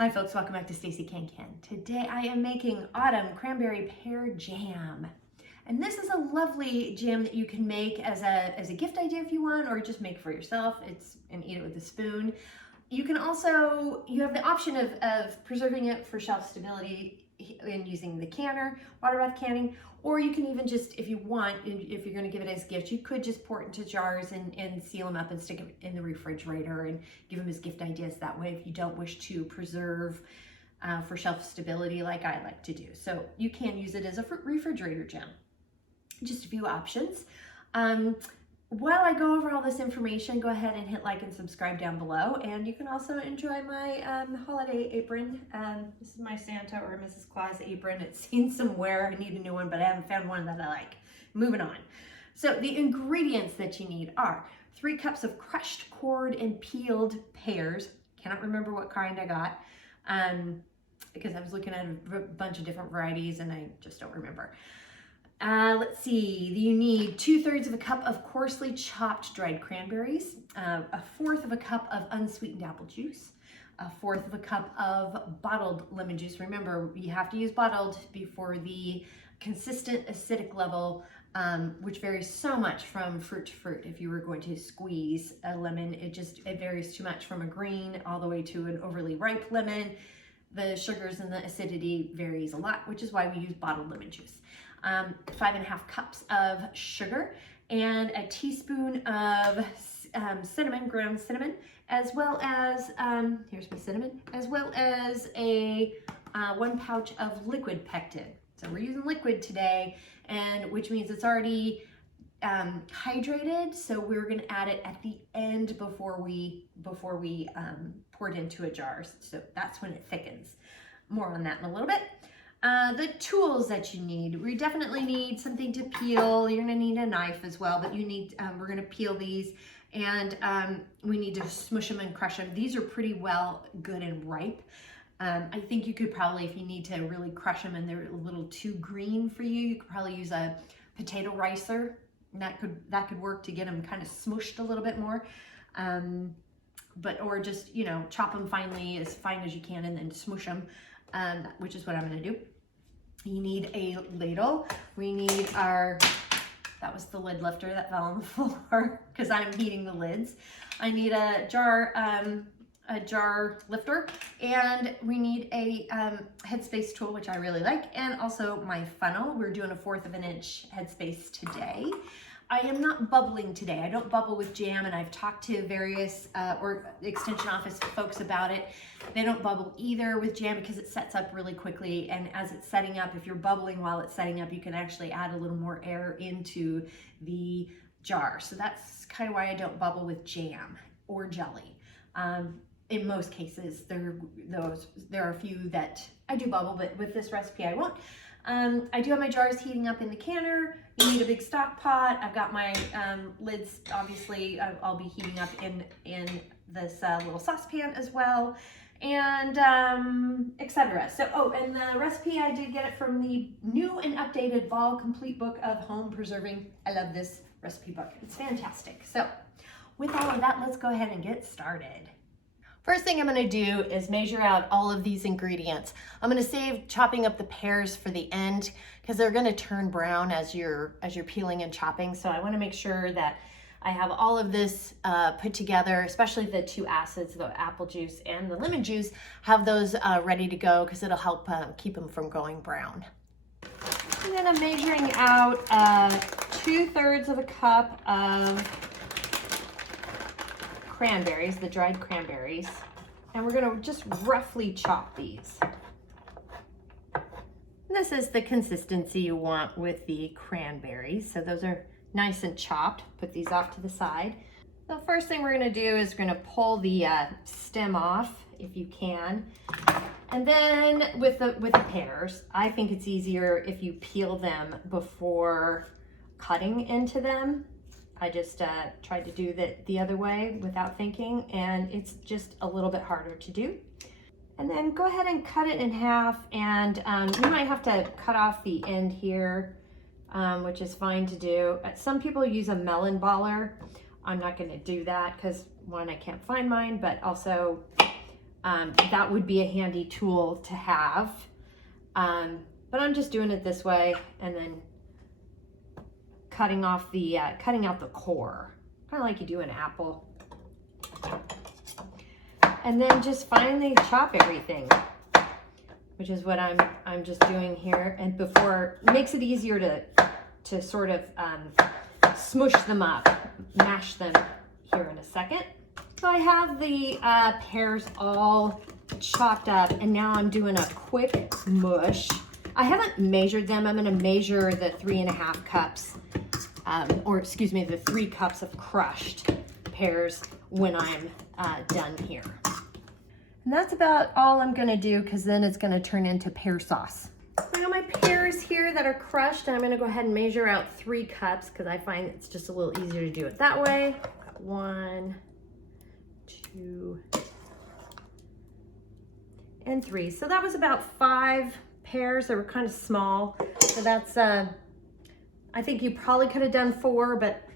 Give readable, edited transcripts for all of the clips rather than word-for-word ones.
Hi folks, welcome back to Stacey Can. Today I am making autumn cranberry pear jam. And this is a lovely jam that you can make as a gift idea if you want, or just make for yourself. And eat it with a spoon. You can also, you have the option of preserving it for shelf stability and using the canner, water bath canning, or you can even just, if you want, if you're going to give it as a gift, you could just pour it into jars and seal them up and stick them in the refrigerator and give them as gift ideas that way if you don't wish to preserve for shelf stability like I like to do. So you can use it as a refrigerator jam. Just a few options. While I go over all this information, go ahead and hit like and subscribe down below. And you can also enjoy my holiday apron. This is my Santa or Mrs. Claus apron. It's seen some wear. I need a new one, but I haven't found one that I like. Moving on. So the ingredients that you need are 3 cups of crushed, cored, and peeled pears. Cannot remember what kind I got because I was looking at a bunch of different varieties and I just don't remember. Let's see, you need 2/3 of a cup of coarsely chopped dried cranberries, 1/4 of a cup of unsweetened apple juice, 1/4 of a cup of bottled lemon juice. Remember, you have to use bottled before the consistent acidic level, which varies so much from fruit to fruit. If you were going to squeeze a lemon, it varies too much from a green all the way to an overly ripe lemon. The sugars and the acidity varies a lot, which is why we use bottled lemon juice. 5½ cups of sugar and a teaspoon of cinnamon, ground cinnamon, as well as, here's my cinnamon, as well as a 1 pouch of liquid pectin. So we're using liquid today, and which means it's already hydrated, so we're gonna add it at the end before we pour it into a jar. So that's when it thickens. More on that in a little bit. The tools that you need, we definitely need something to peel. You're gonna need a knife as well, but you need, we're gonna peel these, and we need to smush them and crush them. These are pretty well good and ripe. I think you could probably, if you need to really crush them and they're a little too green for you, you could probably use a potato ricer. And that could work to get them kind of smushed a little bit more. Or just, you know, chop them finely, as fine as you can, and then smush them, which is what I'm gonna do. You need a ladle. We need that was the lid lifter that fell on the floor because I'm heating the lids. I need a jar lifter, and we need a Headspace tool, which I really like, and also my funnel. We're doing a 1/4 of an inch Headspace today. I am not bubbling today. I don't bubble with jam, and I've talked to various or extension office folks about it. They don't bubble either with jam because it sets up really quickly, and as it's setting up, if you're bubbling while it's setting up, you can actually add a little more air into the jar. So that's kind of why I don't bubble with jam or jelly. In most cases, there are a few that I do bubble, but with this recipe I won't. I do have my jars heating up in the canner. You need a big stock pot. I've got my lids, obviously, I'll be heating up in this little saucepan as well, and etc. So, and the recipe, I did get it from the new and updated Vol Complete Book of Home Preserving. I love this recipe book. It's fantastic. So, with all of that, let's go ahead and get started. First thing I'm gonna do is measure out all of these ingredients. I'm gonna save chopping up the pears for the end because they're gonna turn brown as you're peeling and chopping. So I wanna make sure that I have all of this put together, especially the 2 acids, the apple juice and the lemon juice, have those ready to go because it'll help keep them from going brown. And then I'm measuring out 2/3 of a cup of cranberries, the dried cranberries, and we're gonna just roughly chop these. This is the consistency you want with the cranberries, so those are nice and chopped. Put these off to the side. The first thing we're gonna do is we're gonna pull the stem off, if you can, and then with the pears, I think it's easier if you peel them before cutting into them. I just tried to do that the other way without thinking, and it's just a little bit harder to do. And then go ahead and cut it in half, and you might have to cut off the end here, which is fine to do. Some people use a melon baller. I'm not gonna do that because, one, I can't find mine, but also that would be a handy tool to have. But I'm just doing it this way and then cutting out the core, kind of like you do an apple. And then just finally chop everything, which is what I'm just doing here. And before, makes it easier to sort of smush them up, mash them here in a second. So I have the pears all chopped up, and now I'm doing a quick mush. I haven't measured them. I'm gonna measure the 3.5 cups, or excuse me, the 3 cups of crushed pears when I'm done here. And that's about all I'm gonna do, because then it's gonna turn into pear sauce. I got my pears here that are crushed, and I'm gonna go ahead and measure out 3 cups because I find it's just a little easier to do it that way. Got 1, 2, and 3. So that was about 5 pears. They were kind of small. So that's, I think you probably could have done 4, but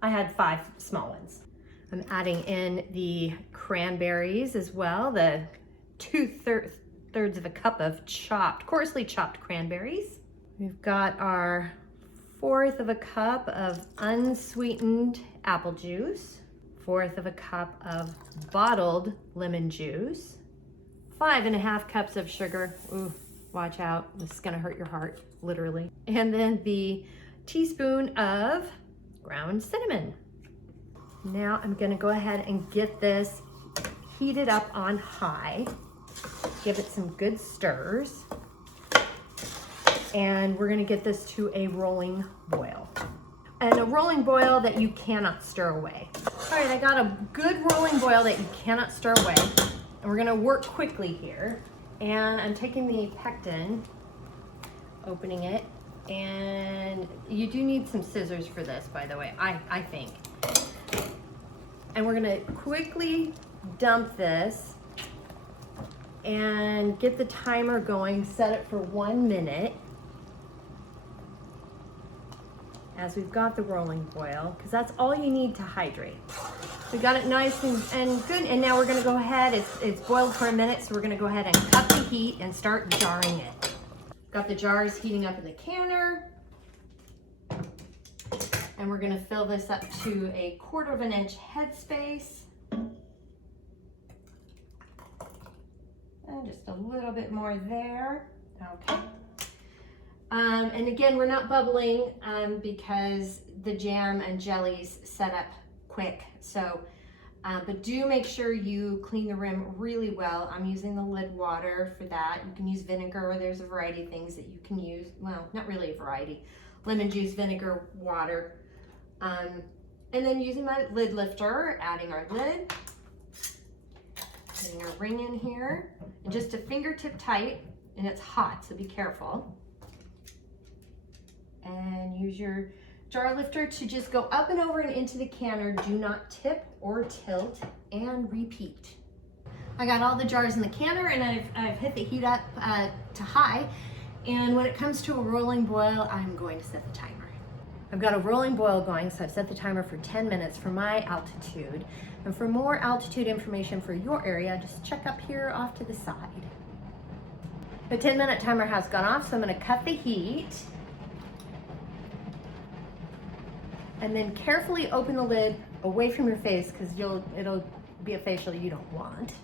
I had 5 small ones. I'm adding in the cranberries as well, the 2/3 of a cup of coarsely chopped cranberries. We've got our 1/4 of a cup of unsweetened apple juice, 1/4 of a cup of bottled lemon juice, 5.5 cups of sugar. Ooh, watch out, this is gonna hurt your heart, literally. And then the teaspoon of ground cinnamon. Now I'm gonna go ahead and get this heated up on high. Give it some good stirs. And we're gonna get this to a rolling boil. And a rolling boil that you cannot stir away. All right, I got a good rolling boil that you cannot stir away. And we're gonna work quickly here. And I'm taking the pectin, opening it. And you do need some scissors for this, by the way, I think. And we're gonna quickly dump this and get the timer going, set it for 1 minute. As we've got the rolling boil, because that's all you need to hydrate. We got it nice and good, and now we're gonna go ahead, it's boiled for a minute, so we're gonna go ahead and cut the heat and start jarring it. Got the jars heating up in the canner. And we're gonna fill this up to a 1/4 inch headspace. And just a little bit more there, okay. And again, we're not bubbling because the jam and jellies set up quick. So, but do make sure you clean the rim really well. I'm using the lid water for that. You can use vinegar. There's a variety of things that you can use. Well, not really a variety. Lemon juice, vinegar, water. And then using my lid lifter, adding our lid, getting our ring in here, and just a fingertip tight, and it's hot, so be careful. And use your jar lifter to just go up and over and into the canner. Do not tip or tilt, and repeat. I got all the jars in the canner, and I've hit the heat up to high. And when it comes to a rolling boil, I'm going to set the timer. I've got a rolling boil going, so I've set the timer for 10 minutes for my altitude. And for more altitude information for your area, just check up here off to the side. The 10-minute timer has gone off, so I'm gonna cut the heat. And then carefully open the lid away from your face, because it'll be a facial you don't want.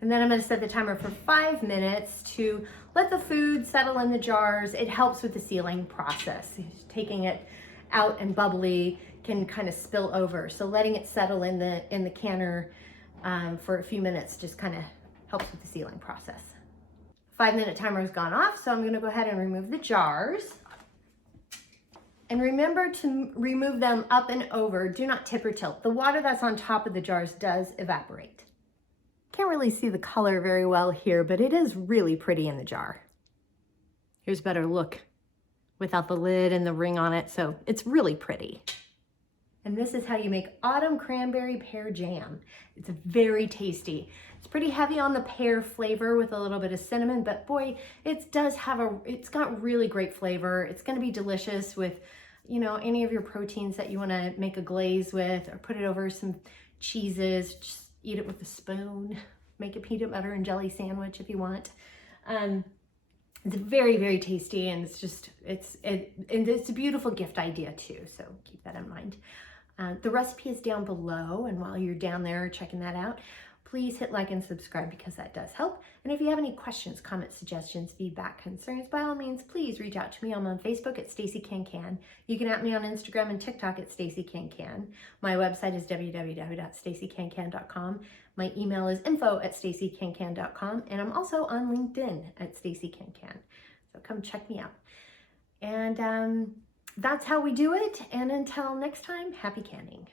And then I'm gonna set the timer for 5 minutes to let the food settle in the jars. It helps with the sealing process. Taking it out and bubbly can kind of spill over. So letting it settle in the canner for a few minutes just kind of helps with the sealing process. 5-minute timer has gone off, so I'm gonna go ahead and remove the jars. And remember to remove them up and over. Do not tip or tilt. The water that's on top of the jars does evaporate. Can't really see the color very well here, but it is really pretty in the jar. Here's a better look without the lid and the ring on it, so it's really pretty. And this is how you make autumn cranberry pear jam. It's very tasty. It's pretty heavy on the pear flavor with a little bit of cinnamon, but boy, it's got really great flavor. It's gonna be delicious with, you know, any of your proteins that you wanna make a glaze with, or put it over some cheeses. Just eat it with a spoon, make a peanut butter and jelly sandwich if you want. It's very, very tasty, and it's a beautiful gift idea too, so keep that in mind. The recipe is down below, and while you're down there checking that out, please hit like and subscribe because that does help. And if you have any questions, comments, suggestions, feedback, concerns, by all means, please reach out to me. I'm on Facebook at Stacey Can Can. You can at me on Instagram and TikTok at Stacey Can Can. My website is www.staceycancan.com. My email is info@staceycancan.com, and I'm also on LinkedIn at Stacey Can Can. So come check me out. And that's how we do it. And until next time, happy canning.